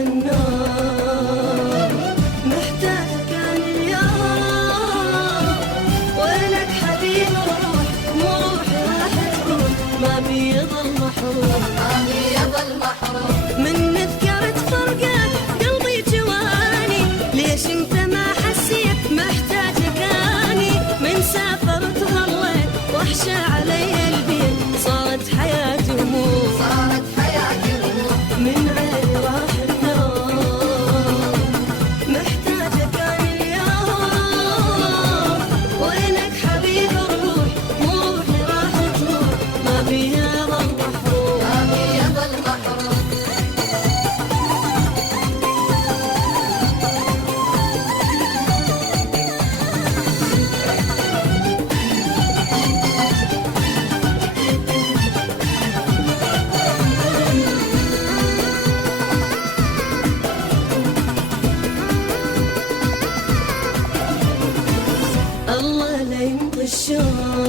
النار، محتاجك أنا اليوم، وينك حبيب الروح، مو روحي راح تروح، ما بيظل محروم، ما بيظل محروم. من ذكرت فرقك قلبي جواني، ليش انت ما حسيت محتاجك اني، من سافرت ظليت وحشة علي البيت، صارت حياتي هموم، صارت حياتي هموم. من عيني راح النار، محتاجك أنا اليوم، وينك حبيب الروح، مو روحي راح تروح، ما بيظل محروم. ما بيظل محروم. الله لا يمضي الشوق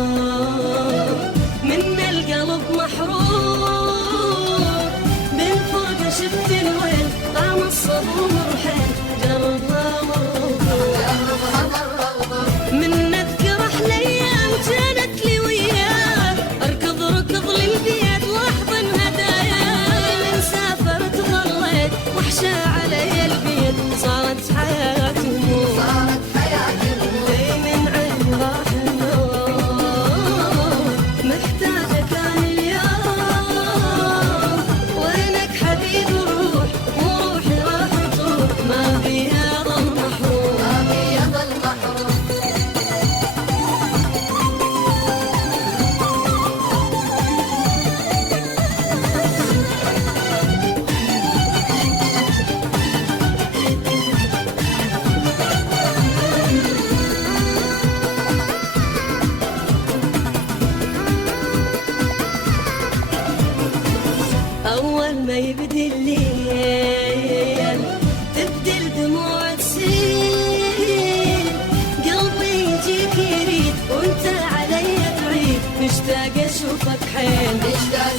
من القلب محروم، بالفرقة شفت الويل طعم الصبر حيل، جربها مرة من نذكر أحلى أيام كانت لي وياه، أركض ركض للبيت وأحضن هدايا، من سافرت ظليت وحشة علي البيت، صارت حياتي هموم، صارت حياتي هموم. من عيني راح النور، محتاجك أنا اليوم، وينك حبيب الروح، وروحي راح تروح، ما بيظل محروم. ما بيظل محروم. أول ما يبدي الليل تبدل دموع تسيل، قلبي يجيك يريد وانت علي تعيد، مشتاق أشوفك حيل، مشتاق